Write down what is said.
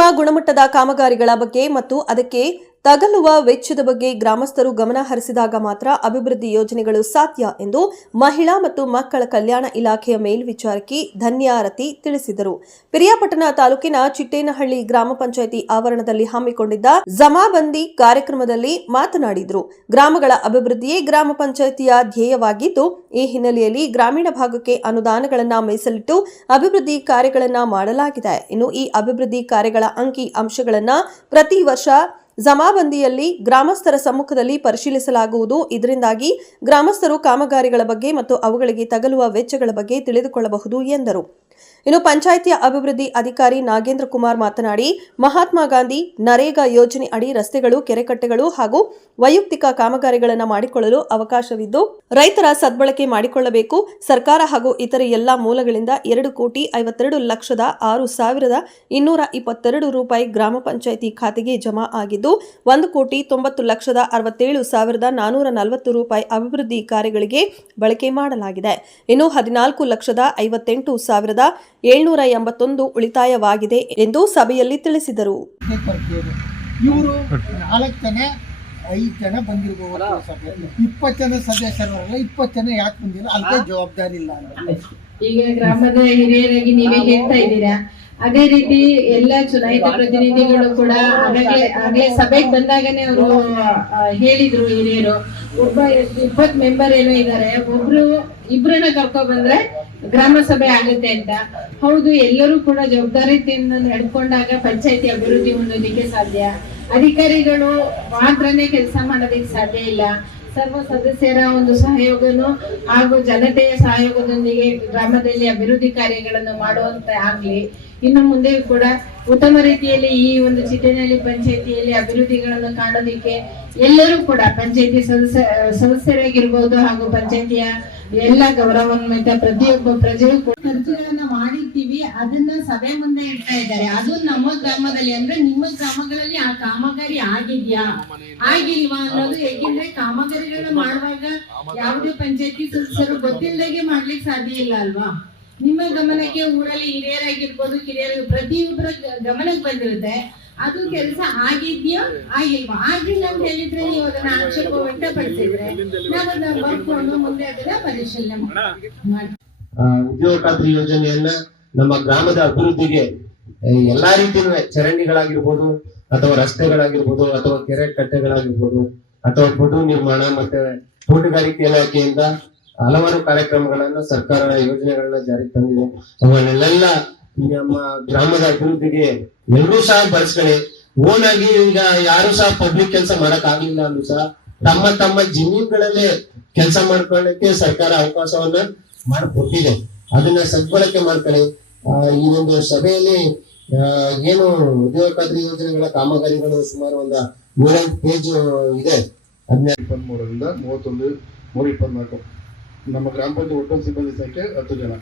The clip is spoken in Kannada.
ಉತ್ತಮ ಗುಣಮಟ್ಟದ ಕಾಮಗಾರಿಗಳ ಬಗ್ಗೆ ಮತ್ತು ಅದಕ್ಕೆ ತಗಲುವ ವೆಚ್ಚದ ಬಗ್ಗೆ ಗ್ರಾಮಸ್ಥರು ಗಮನ ಹರಿಸಿದಾಗ ಮಾತ್ರ ಅಭಿವೃದ್ಧಿ ಯೋಜನೆಗಳು ಸಾಧ್ಯ ಎಂದು ಮಹಿಳಾ ಮತ್ತು ಮಕ್ಕಳ ಕಲ್ಯಾಣ ಇಲಾಖೆಯ ಮೇಲ್ವಿಚಾರಕಿ ಧನ್ಯಾರತಿ ತಿಳಿಸಿದರು. ಪಿರಿಯಾಪಟ್ಟಣ ತಾಲೂಕಿನ ಚಿಟ್ಟೇನಹಳ್ಳಿ ಗ್ರಾಮ ಪಂಚಾಯಿತಿ ಆವರಣದಲ್ಲಿ ಹಮ್ಮಿಕೊಂಡಿದ್ದ ಜಮಾಬಂದಿ ಕಾರ್ಯಕ್ರಮದಲ್ಲಿ ಮಾತನಾಡಿದರು. ಗ್ರಾಮಗಳ ಅಭಿವೃದ್ಧಿಯೇ ಗ್ರಾಮ ಪಂಚಾಯಿತಿಯ ಧ್ಯೇಯವಾಗಿದ್ದು, ಈ ಹಿನ್ನೆಲೆಯಲ್ಲಿ ಗ್ರಾಮೀಣ ಭಾಗಕ್ಕೆ ಅನುದಾನಗಳನ್ನು ಮೀಸಲಿಟ್ಟು ಅಭಿವೃದ್ಧಿ ಕಾರ್ಯಗಳನ್ನು ಮಾಡಲಾಗಿದೆ. ಇನ್ನು ಈ ಅಭಿವೃದ್ಧಿ ಕಾರ್ಯಗಳ ಅಂಕಿ ಅಂಶಗಳನ್ನು ಪ್ರತಿ ವರ್ಷ ಜಮಾಬಂದಿಯಲ್ಲಿ ಗ್ರಾಮಸ್ಥರ ಸಮ್ಮುಖದಲ್ಲಿ ಪರಿಶೀಲಿಸಲಾಗುವುದು. ಇದರಿಂದಾಗಿ ಗ್ರಾಮಸ್ಥರು ಕಾಮಗಾರಿಗಳ ಬಗ್ಗೆ ಮತ್ತು ಅವುಗಳಿಗೆ ತಗಲುವ ವೆಚ್ಚಗಳ ಬಗ್ಗೆ ತಿಳಿದುಕೊಳ್ಳಬಹುದು ಎಂದರು. ಇನ್ನು ಪಂಚಾಯಿತಿಯ ಅಭಿವೃದ್ಧಿ ಅಧಿಕಾರಿ ನಾಗೇಂದ್ರ ಕುಮಾರ್ ಮಾತನಾಡಿ, ಮಹಾತ್ಮ ಗಾಂಧಿ ನರೇಗಾ ಯೋಜನೆ ಅಡಿ ರಸ್ತೆಗಳು, ಕೆರೆಕಟ್ಟೆಗಳು ಹಾಗೂ ವೈಯಕ್ತಿಕ ಕಾಮಗಾರಿಗಳನ್ನು ಮಾಡಿಕೊಳ್ಳಲು ಅವಕಾಶವಿದ್ದು, ರೈತರ ಸದ್ಬಳಕೆ ಮಾಡಿಕೊಳ್ಳಬೇಕು. ಸರ್ಕಾರ ಹಾಗೂ ಇತರೆ ಎಲ್ಲಾ ಮೂಲಗಳಿಂದ 2,52,06,222 ರೂಪಾಯಿ ಗ್ರಾಮ ಪಂಚಾಯಿತಿ ಖಾತೆಗೆ ಜಮಾ ಆಗಿದ್ದು, 1,90,67,440 ರೂಪಾಯಿ ಅಭಿವೃದ್ಧಿ ಕಾರ್ಯಗಳಿಗೆ ಬಳಕೆ ಮಾಡಲಾಗಿದೆ. ಇನ್ನು 14,50,781 ಉಳಿತಾಯವಾಗಿದೆ ಎಂದು ಸಭೆಯಲ್ಲಿ ತಿಳಿಸಿದರು. ಇವರು 4 ಜನ 5 ಜನ ಬಂದಿರಬಹುದು, 20 ಜನ ಸದಸ್ಯರಲ್ಲ, 20 ಜನ ಯಾಕೆ ಬಂದಿಲ್ಲ ಅದಕ್ಕೆ ಜವಾಬ್ದಾರಿ ಇಲ್ಲ. ಈಗ ಗ್ರಾಮದ ಹಿರಿಯರಾಗಿ ನೀವೇ ಹೇಳ್ತಾ ಇದ್ದೀರಾ, ಅದೇ ರೀತಿ ಎಲ್ಲ ಚುನಾಯಿತ ಪ್ರತಿನಿಧಿಗಳು ಕೂಡ ಆಗಲೇ ಸಭೆಗೆ ಬಂದಾಗನೇ ಅವರು ಹೇಳಿದ್ರು. ಹಿರಿಯರು 20 ಮೆಂಬರ್ ಏನೋ ಇದ್ದಾರೆ, ಇಬ್ಬರನ್ನ ಕರ್ಕೊ ಬಂದ್ರೆ ಗ್ರಾಮ ಸಭೆ ಆಗುತ್ತೆ ಅಂತ. ಹೌದು, ಎಲ್ಲರೂ ಕೂಡ ಜವಾಬ್ದಾರಿಯಿಂದ ನಡ್ಕೊಂಡಾಗ ಪಂಚಾಯತಿ ಅಭಿವೃದ್ಧಿ ಹೊಂದೋದಿಕ್ಕೆ ಸಾಧ್ಯ. ಅಧಿಕಾರಿಗಳು ಮಾತ್ರನೇ ಕೆಲಸ ಮಾಡೋದಕ್ಕೆ ಸಾಧ್ಯ ಇಲ್ಲ. ಸರ್ವ ಸದಸ್ಯರ ಒಂದು ಸಹಯೋಗನು ಹಾಗೂ ಜನತೆಯ ಸಹಯೋಗದೊಂದಿಗೆ ಗ್ರಾಮದಲ್ಲಿ ಅಭಿವೃದ್ಧಿ ಕಾರ್ಯಗಳನ್ನು ಮಾಡುವಂತ ಆಗ್ಲಿ. ಇನ್ನು ಮುಂದೆ ಕೂಡ ಉತ್ತಮ ರೀತಿಯಲ್ಲಿ ಈ ಒಂದು ಚಿಟ್ಟೇನಹಳ್ಳಿ ಪಂಚಾಯತಿಯಲ್ಲಿ ಅಭಿವೃದ್ಧಿಗಳನ್ನು ಕಾಣೋದಿಕ್ಕೆ ಎಲ್ಲರೂ ಕೂಡ ಪಂಚಾಯತಿ ಸದಸ್ಯರಾಗಿರ್ಬೋದು ಹಾಗೂ ಪಂಚಾಯತಿಯ ಎಲ್ಲ ಗೌರವಾನ್ವಿತ ಪ್ರತಿಯೊಬ್ಬ ಪ್ರಜೆಯೂ ಕೂಡ ಖರ್ಚುಗಳನ್ನ ಮಾಡಿರ್ತೀವಿ, ಅದನ್ನ ಸಭೆ ಮುಂದೆ ಇಡ್ತಾ ಇದ್ದಾರೆ. ಅದು ನಮ್ಮ ಗ್ರಾಮದಲ್ಲಿ ಅಂದ್ರೆ ನಿಮ್ಮ ಗ್ರಾಮಗಳಲ್ಲಿ ಆ ಕಾಮಗಾರಿ ಆಗಿದ್ಯಾ ಆಗಿಲ್ವಾ ಅನ್ನೋದು. ಏಕೆಂದ್ರೆ ಕಾಮಗಾರಿಗಳನ್ನ ಮಾಡುವಾಗ ಯಾವುದೇ ಪಂಚಾಯತಿ ಸದಸ್ಯರು ಗೊತ್ತಿಲ್ಲದಾಗೆ ಮಾಡ್ಲಿಕ್ಕೆ ಸಾಧ್ಯ ಇಲ್ಲ ಅಲ್ವಾ. ನಿಮ್ಮ ಗಮನಕ್ಕೆ ಊರಲ್ಲಿ ಹಿರಿಯರಾಗಿರ್ಬೋದು, ಕಿರಿಯರು ಪ್ರತಿಯೊಬ್ಬರ ಗಮನಕ್ಕೆ ಬಂದಿರುತ್ತೆ. ಅದು ಕೆಲಸ ಆಗಿದ್ಯೋ ಆಗಿಲ್ವಾ, ಆಗಿಲ್ಲ ಅಂತ ಹೇಳಿದ್ರೆ ನೀವು ಅದನ್ನ ಆಕ್ಷೇಪ ವ್ಯಕ್ತಪಡಿಸಿದ್ರೆ ನಾವು ಅದನ್ನ ಬರ್ಕೊಂಡು ಮುಂದೆ ಅದನ್ನ ಪರಿಶೀಲನೆ ಮಾಡಿ. ಉದ್ಯೋಗ ಖಾತ್ರಿ ಯೋಜನೆಯನ್ನ ನಮ್ಮ ಗ್ರಾಮದ ಅಭಿವೃದ್ಧಿಗೆ ಎಲ್ಲಾ ರೀತಿಯ ಚರಂಡಿಗಳಾಗಿರ್ಬೋದು, ಅಥವಾ ರಸ್ತೆಗಳಾಗಿರ್ಬೋದು, ಅಥವಾ ಕೆರೆ ಕಟ್ಟೆಗಳಾಗಿರ್ಬೋದು, ಅಥವಾ ಬಡು ನಿರ್ಮಾಣ ಮತ್ತೆ ತೋಟಗಾರಿಕೆ ಇಲಾಖೆಯಿಂದ ಹಲವಾರು ಕಾರ್ಯಕ್ರಮಗಳನ್ನ ಸರ್ಕಾರ ಯೋಜನೆಗಳನ್ನ ಜಾರಿಗೆ ತಂದಿದೆ. ಅವನ್ನೆಲ್ಲ ನಮ್ಮ ಗ್ರಾಮದ ಅಭಿವೃದ್ಧಿಗೆ ಎಲ್ಲರೂ ಸಹ ಬಳಸ್ಕೊಳ್ಳಿ. ಓನ್ ಆಗಿ ಈಗ ಯಾರು ಸಹ ಪಬ್ಲಿಕ್ ಕೆಲಸ ಮಾಡಕ್ ಆಗ್ಲಿಲ್ಲ ಅಂದ್ರೂ ಸಹ ತಮ್ಮ ತಮ್ಮ ಜಮೀನುಗಳಲ್ಲೇ ಕೆಲಸ ಮಾಡ್ಕೊಳ್ಳಕ್ಕೆ ಸರ್ಕಾರ ಅವಕಾಶವನ್ನ ಮಾಡಿಕೊಟ್ಟಿದೆ. ಅದನ್ನ ಸದ್ಬಳಕೆ ಮಾಡ್ಕೊಳ್ಳಿ. ಈ ಒಂದು ಸಭೆಯಲ್ಲಿ ಏನು ಉದ್ಯೋಗ ಖಾತ್ರಿ ಯೋಜನೆಗಳ ಕಾಮಗಾರಿಗಳು ಸುಮಾರು ಒಂದು 7 ಪೇಜ್ ಇದೆ. 23ರಿಂದ 31/3/24 ನಮ್ಮ ಗ್ರಾಮ ಪಂಚಾಯತ್ ಒಟ್ಟು ಸಿಬ್ಬಂದಿ ಸಂಖ್ಯೆ 10 ಜನ.